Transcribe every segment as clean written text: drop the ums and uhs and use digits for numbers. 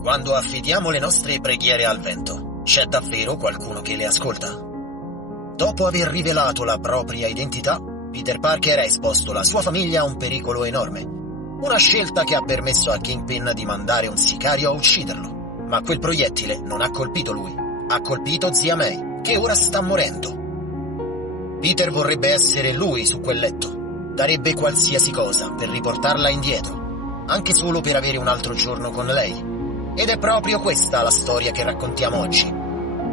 Quando affidiamo le nostre preghiere al vento, c'è davvero qualcuno che le ascolta? Dopo aver rivelato la propria identità, Peter Parker ha esposto la sua famiglia a un pericolo enorme. Una scelta che ha permesso a Kingpin di mandare un sicario a ucciderlo. Ma quel proiettile non ha colpito lui, ha colpito zia May, che ora sta morendo. Peter vorrebbe essere lui su quel letto. Darebbe qualsiasi cosa per riportarla indietro, anche solo per avere un altro giorno con lei. Ed è proprio questa la storia che raccontiamo oggi.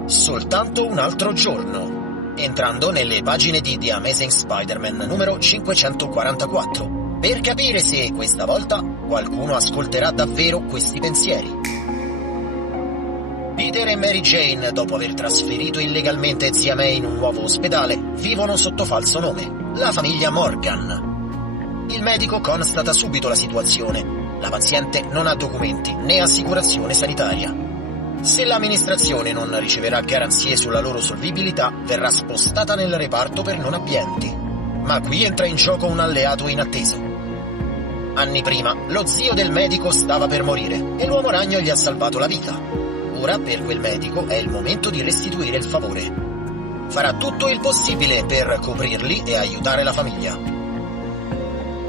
Soltanto un altro giorno, entrando nelle pagine di The Amazing Spider-Man numero 544, per capire se questa volta qualcuno ascolterà davvero questi pensieri. Peter e Mary Jane, dopo aver trasferito illegalmente zia May in un nuovo ospedale, vivono sotto falso nome, la famiglia Morgan. Il medico constata subito la situazione. La paziente non ha documenti né assicurazione sanitaria. Se l'amministrazione non riceverà garanzie sulla loro solvibilità, verrà spostata nel reparto per non abbienti. Ma qui entra in gioco un alleato inatteso. Anni prima, lo zio del medico stava per morire e l'uomo ragno gli ha salvato la vita. Ora, per quel medico, è il momento di restituire il favore. Farà tutto il possibile per coprirli e aiutare la famiglia.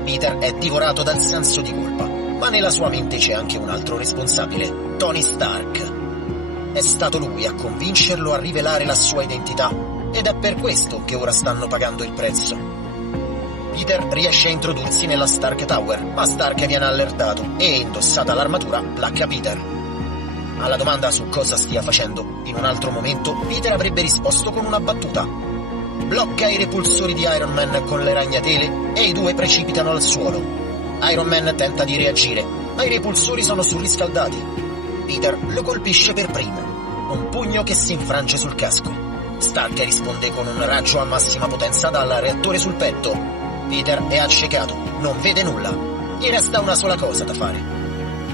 Peter è divorato dal senso di colpa, ma nella sua mente c'è anche un altro responsabile, Tony Stark. È stato lui a convincerlo a rivelare la sua identità, ed è per questo che ora stanno pagando il prezzo. Peter riesce a introdursi nella Stark Tower, ma Stark viene allertato e, indossata l'armatura, placca Peter. Alla domanda su cosa stia facendo, in un altro momento, Peter avrebbe risposto con una battuta. Blocca i repulsori di Iron Man con le ragnatele e i due precipitano al suolo. Iron Man tenta di reagire, ma i repulsori sono surriscaldati. Peter lo colpisce per primo, un pugno che si infrange sul casco. Stark risponde con un raggio a massima potenza dal reattore sul petto. Peter è accecato, non vede nulla. Gli resta una sola cosa da fare.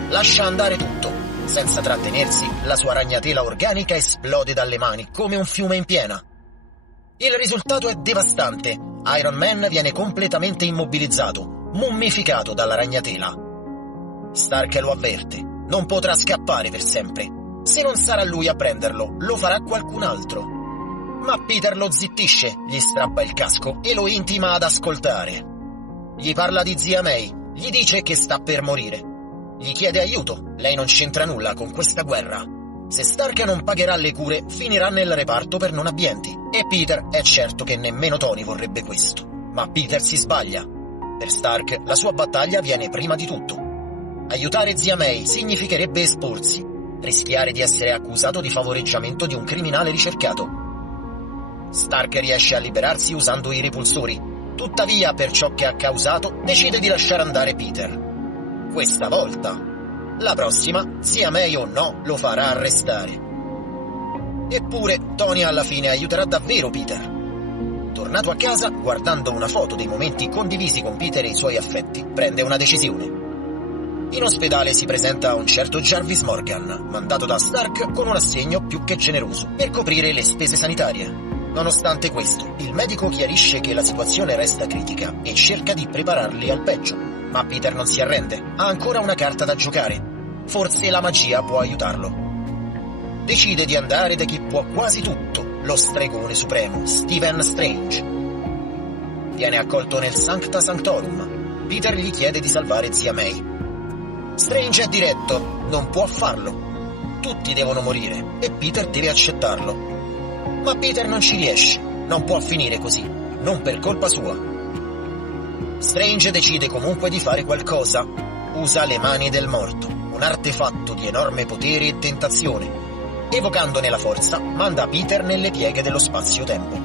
Lascia andare tutto. Senza trattenersi, la sua ragnatela organica esplode dalle mani come un fiume in piena. Il risultato è devastante. Iron Man viene completamente immobilizzato, mummificato dalla ragnatela. Stark lo avverte, non potrà scappare per sempre. Se non sarà lui a prenderlo, lo farà qualcun altro. Ma Peter lo zittisce, gli strappa il casco e lo intima ad ascoltare. Gli parla di zia May, gli dice che sta per morire. Gli chiede aiuto, lei non c'entra nulla con questa guerra. Se Stark non pagherà le cure, finirà nel reparto per non abbienti. E Peter è certo che nemmeno Tony vorrebbe questo. Ma Peter si sbaglia. Per Stark la sua battaglia viene prima di tutto. Aiutare zia May significherebbe esporsi, rischiare di essere accusato di favoreggiamento di un criminale ricercato. Stark riesce a liberarsi usando i repulsori, tuttavia per ciò che ha causato decide di lasciare andare Peter. Questa volta. La prossima, zia May o no, lo farà arrestare. Eppure Tony alla fine aiuterà davvero Peter. Tornato a casa, guardando una foto dei momenti condivisi con Peter e i suoi affetti, prende una decisione. In ospedale si presenta un certo Jarvis Morgan, mandato da Stark con un assegno più che generoso per coprire le spese sanitarie. Nonostante questo, il medico chiarisce che la situazione resta critica e cerca di prepararli al peggio. Ma Peter non si arrende, ha ancora una carta da giocare. Forse la magia può aiutarlo. Decide di andare da chi può quasi tutto, lo stregone supremo, Stephen Strange. Viene accolto nel Sancta Sanctorum. Peter gli chiede di salvare zia May. Strange è diretto, non può farlo. Tutti devono morire e Peter deve accettarlo. Ma Peter non ci riesce, non può finire così, non per colpa sua. Strange decide comunque di fare qualcosa. Usa le mani del morto, un artefatto di enorme potere e tentazione. Evocandone la forza, manda Peter nelle pieghe dello spazio-tempo.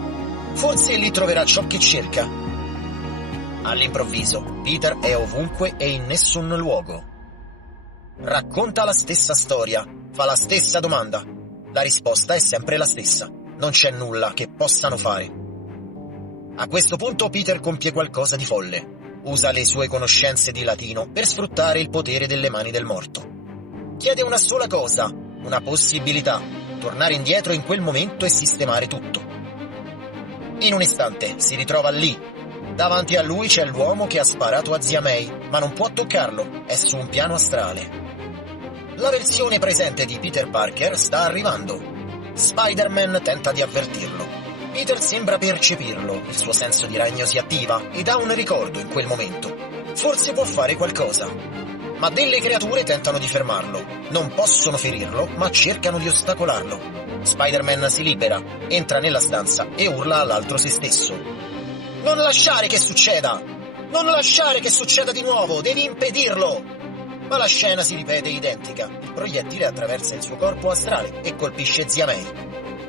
Forse lì troverà ciò che cerca. All'improvviso, Peter è ovunque e in nessun luogo. Racconta la stessa storia, fa la stessa domanda. La risposta è sempre la stessa. Non c'è nulla che possano fare. A questo punto Peter compie qualcosa di folle. Usa le sue conoscenze di latino per sfruttare il potere delle mani del morto. Chiede una sola cosa, una possibilità, tornare indietro in quel momento e sistemare tutto. In un istante si ritrova lì. Davanti a lui c'è l'uomo che ha sparato a zia May, ma non può toccarlo, è su un piano astrale. La versione presente di Peter Parker sta arrivando. Spider-Man tenta di avvertirlo. Peter sembra percepirlo, il suo senso di ragno si attiva ed ha un ricordo in quel momento. Forse può fare qualcosa. Ma delle creature tentano di fermarlo. Non possono ferirlo, ma cercano di ostacolarlo. Spider-Man si libera, entra nella stanza e urla all'altro se stesso. Non lasciare che succeda! Non lasciare che succeda di nuovo! Devi impedirlo! Ma la scena si ripete identica. Il proiettile attraversa il suo corpo astrale e colpisce Zia May.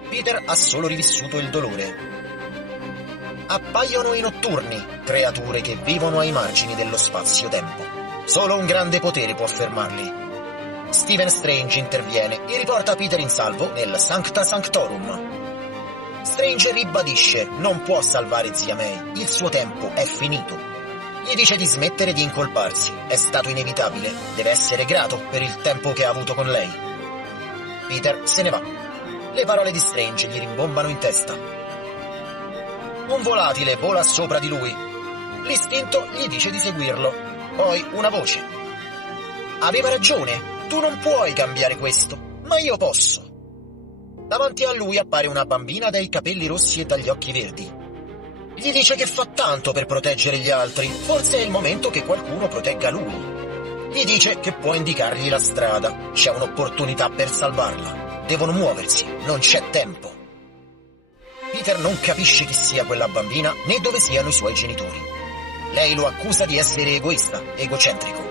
Peter ha solo rivissuto il dolore. Appaiono i notturni, creature che vivono ai margini dello spazio-tempo. Solo un grande potere può fermarli. Stephen Strange interviene e riporta Peter in salvo nel Sancta Sanctorum. Strange ribadisce: non può salvare Zia May, il suo tempo è finito. Gli dice di smettere di incolparsi, è stato inevitabile, deve essere grato per il tempo che ha avuto con lei. Peter se ne va. Le parole di Strange gli rimbombano in testa. Un volatile vola sopra di lui. L'istinto gli dice di seguirlo. Poi una voce. Aveva ragione, tu non puoi cambiare questo, ma io posso. Davanti a lui appare una bambina dai capelli rossi e dagli occhi verdi. Gli dice che fa tanto per proteggere gli altri, forse è il momento che qualcuno protegga lui. Gli dice che può indicargli la strada, c'è un'opportunità per salvarla. Devono muoversi, non c'è tempo. Peter non capisce chi sia quella bambina né dove siano i suoi genitori. Lei lo accusa di essere egoista, egocentrico.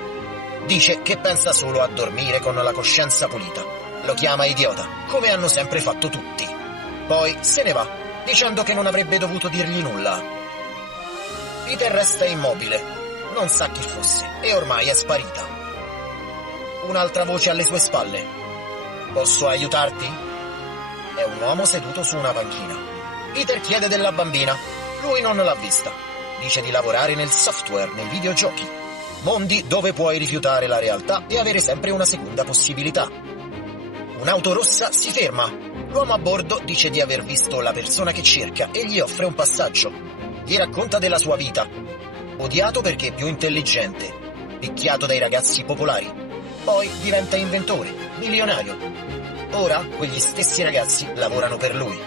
Dice che pensa solo a dormire con la coscienza pulita. Lo chiama idiota, come hanno sempre fatto tutti. Poi se ne va, dicendo che non avrebbe dovuto dirgli nulla. Peter resta immobile, non sa chi fosse e ormai è sparita. Un'altra voce alle sue spalle. Posso aiutarti? È un uomo seduto su una panchina. Peter chiede della bambina. Lui non l'ha vista. Dice di lavorare nel software, nei videogiochi. Mondi dove puoi rifiutare la realtà e avere sempre una seconda possibilità. Un'auto rossa si ferma. L'uomo a bordo dice di aver visto la persona che cerca e gli offre un passaggio. Gli racconta della sua vita. Odiato perché è più intelligente. Picchiato dai ragazzi popolari. Poi diventa inventore, milionario. Ora quegli stessi ragazzi lavorano per lui.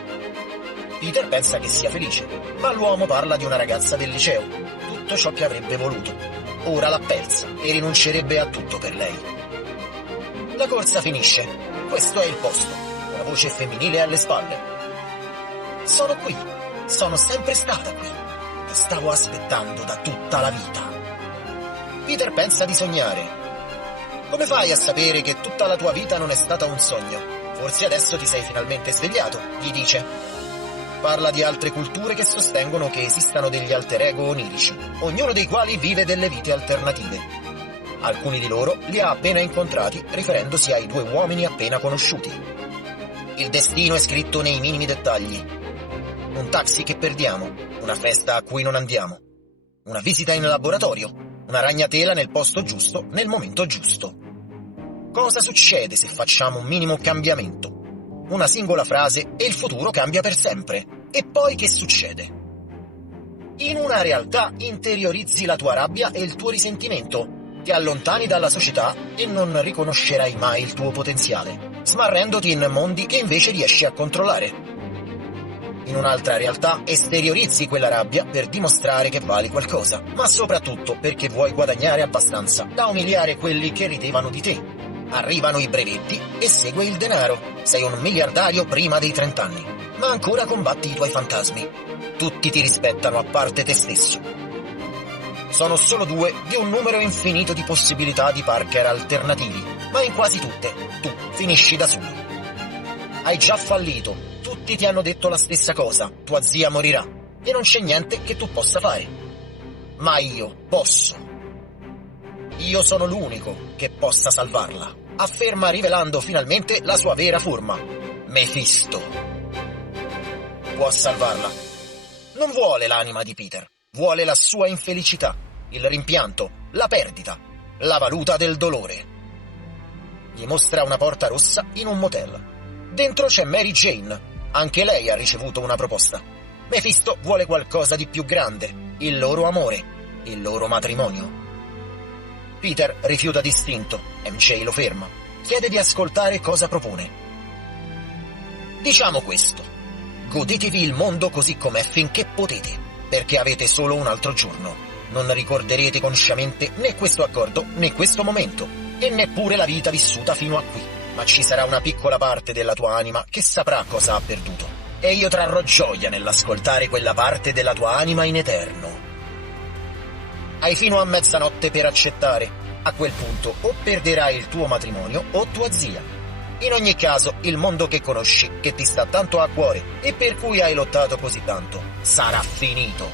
Peter pensa che sia felice, ma l'uomo parla di una ragazza del liceo, tutto ciò che avrebbe voluto. Ora l'ha persa e rinuncerebbe a tutto per lei. La corsa finisce. Questo è il posto. Una voce femminile alle spalle. Sono qui. Sono sempre stata qui. Ti stavo aspettando da tutta la vita. Peter pensa di sognare. Come fai a sapere che tutta la tua vita non è stata un sogno? Forse adesso ti sei finalmente svegliato, gli dice. Parla di altre culture che sostengono che esistano degli alter ego onirici, ognuno dei quali vive delle vite alternative. Alcuni di loro li ha appena incontrati, riferendosi ai due uomini appena conosciuti. Il destino è scritto nei minimi dettagli. Un taxi che perdiamo, una festa a cui non andiamo, una visita in laboratorio, una ragnatela nel posto giusto, nel momento giusto. Cosa succede se facciamo un minimo cambiamento? Una singola frase e il futuro cambia per sempre. E poi che succede? In una realtà interiorizzi la tua rabbia e il tuo risentimento, ti allontani dalla società e non riconoscerai mai il tuo potenziale, smarrendoti in mondi che invece riesci a controllare. In un'altra realtà esteriorizzi quella rabbia per dimostrare che vali qualcosa, ma soprattutto perché vuoi guadagnare abbastanza da umiliare quelli che ridevano di te. Arrivano i brevetti e segue il denaro. Sei un miliardario prima dei 30 anni, ma ancora combatti i tuoi fantasmi. Tutti ti rispettano a parte te stesso. Sono solo due di un numero infinito di possibilità di Parker alternativi, ma in quasi tutte tu finisci da solo. Hai già fallito, tutti ti hanno detto la stessa cosa, tua zia morirà, e non c'è niente che tu possa fare. Ma io posso. Io sono l'unico che possa salvarla, afferma rivelando finalmente la sua vera forma, Mephisto. Può salvarla. Non vuole l'anima di Peter, vuole la sua infelicità, il rimpianto, la perdita, la valuta del dolore. Gli mostra una porta rossa in un motel. Dentro c'è Mary Jane, anche lei ha ricevuto una proposta. Mephisto vuole qualcosa di più grande, il loro amore, il loro matrimonio. Peter rifiuta distinto, MJ lo ferma. chiede di ascoltare cosa propone. Diciamo questo: godetevi il mondo così com'è finché potete, perché avete solo un altro giorno. Non ricorderete consciamente né questo accordo né questo momento, e neppure la vita vissuta fino a qui, ma ci sarà una piccola parte della tua anima che saprà cosa ha perduto, e io trarrò gioia nell'ascoltare quella parte della tua anima in eterno. Hai fino a mezzanotte per accettare. A quel punto o perderai il tuo matrimonio o tua zia. In ogni caso, il mondo che conosci, che ti sta tanto a cuore e per cui hai lottato così tanto, sarà finito.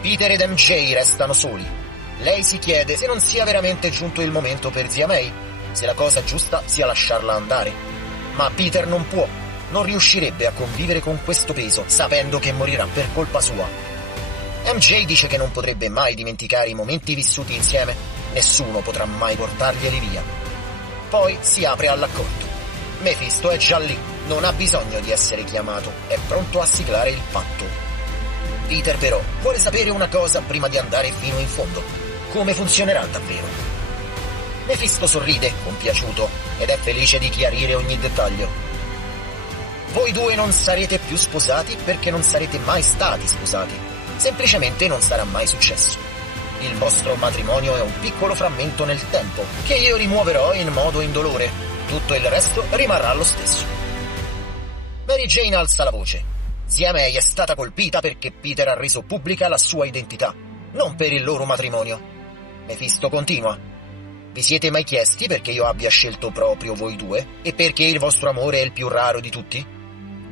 Peter ed MJ restano soli. Lei si chiede se non sia veramente giunto il momento per zia May, se la cosa giusta sia lasciarla andare. Ma Peter non può, non riuscirebbe a convivere con questo peso, sapendo che morirà per colpa sua. MJ dice che non potrebbe mai dimenticare i momenti vissuti insieme, nessuno potrà mai portarglieli via. Poi si apre all'accordo. Mephisto è già lì, non ha bisogno di essere chiamato, è pronto a siglare il patto. Peter però vuole sapere una cosa prima di andare fino in fondo: come funzionerà davvero. Mephisto sorride, compiaciuto, ed è felice di chiarire ogni dettaglio. Voi due non sarete più sposati perché non sarete mai stati sposati. Semplicemente non sarà mai successo. Il vostro matrimonio è un piccolo frammento nel tempo, che io rimuoverò in modo indolore. Tutto il resto rimarrà lo stesso. Mary Jane alza la voce. Zia May è stata colpita perché Peter ha reso pubblica la sua identità, non per il loro matrimonio. Mephisto continua. Vi siete mai chiesti perché io abbia scelto proprio voi due? E perché il vostro amore è il più raro di tutti?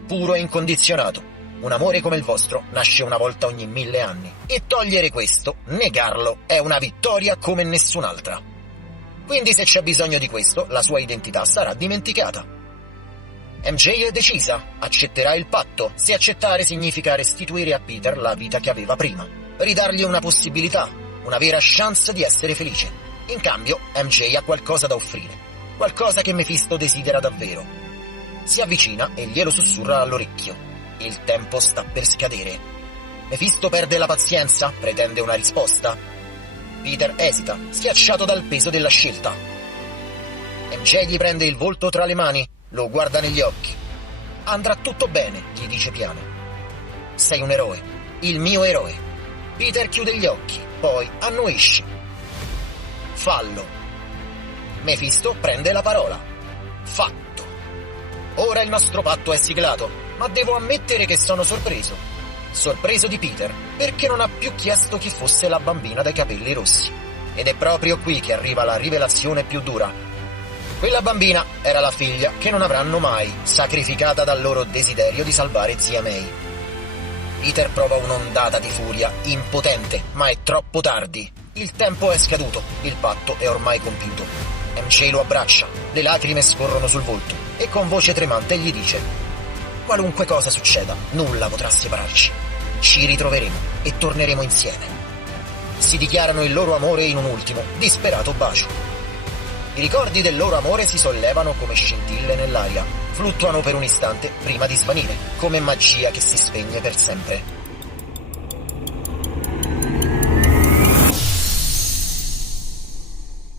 Puro e incondizionato. Un amore come il vostro nasce una volta ogni 1000 anni, e togliere questo, negarlo, è una vittoria come nessun'altra. Quindi se c'è bisogno di questo, la sua identità sarà dimenticata. MJ è decisa, accetterà il patto, se accettare significa restituire a Peter la vita che aveva prima, ridargli una possibilità, una vera chance di essere felice. In cambio, MJ ha qualcosa da offrire, qualcosa che Mephisto desidera davvero. Si avvicina e glielo sussurra all'orecchio. Il tempo sta per scadere. Mephisto perde la pazienza, pretende una risposta. Peter esita, schiacciato dal peso della scelta. MJ gli prende il volto tra le mani, lo guarda negli occhi. Andrà tutto bene, gli dice piano. Sei un eroe, il mio eroe. Peter chiude gli occhi, poi annuisce. Fallo. Mephisto prende la parola. Fatto. Ora il nostro patto è siglato. Ma devo ammettere che sono sorpreso. Sorpreso di Peter, perché non ha più chiesto chi fosse la bambina dai capelli rossi. Ed è proprio qui che arriva la rivelazione più dura. Quella bambina era la figlia che non avranno mai, sacrificata dal loro desiderio di salvare zia May. Peter prova un'ondata di furia, impotente, ma è troppo tardi. Il tempo è scaduto, il patto è ormai compiuto. MJ lo abbraccia, le lacrime scorrono sul volto, e con voce tremante gli dice: qualunque cosa succeda, nulla potrà separarci. Ci ritroveremo e torneremo insieme. Si dichiarano il loro amore in un ultimo, disperato bacio. I ricordi del loro amore si sollevano come scintille nell'aria, fluttuano per un istante prima di svanire, come magia che si spegne per sempre.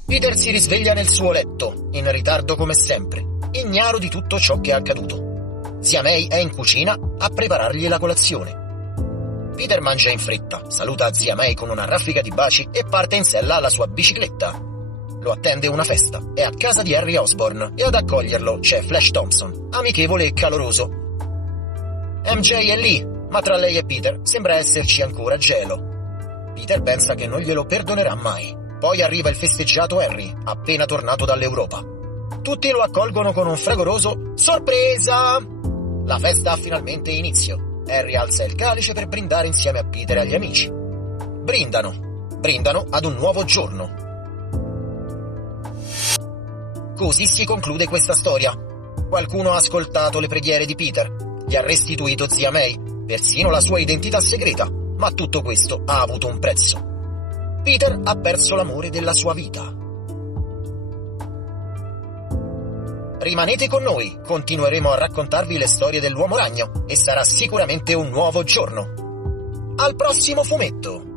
Peter si risveglia nel suo letto, in ritardo come sempre, ignaro di tutto ciò che è accaduto. Zia May è in cucina a preparargli la colazione. Peter mangia in fretta, saluta zia May con una raffica di baci e parte in sella alla sua bicicletta. Lo attende una festa, è a casa di Harry Osborn e ad accoglierlo c'è Flash Thompson, amichevole e caloroso. MJ è lì, ma tra lei e Peter sembra esserci ancora gelo. Peter pensa che non glielo perdonerà mai. Poi arriva il festeggiato Harry, appena tornato dall'Europa. Tutti lo accolgono con un fragoroso sorpresa! La festa ha finalmente inizio. Harry alza il calice per brindare insieme a Peter e agli amici. Brindano ad un nuovo giorno. Così si conclude questa storia. Qualcuno ha ascoltato le preghiere di Peter, gli ha restituito zia May, persino la sua identità segreta, ma tutto questo ha avuto un prezzo. Peter ha perso l'amore della sua vita. Rimanete con noi, continueremo a raccontarvi le storie dell'Uomo Ragno e sarà sicuramente un nuovo giorno. Al prossimo fumetto!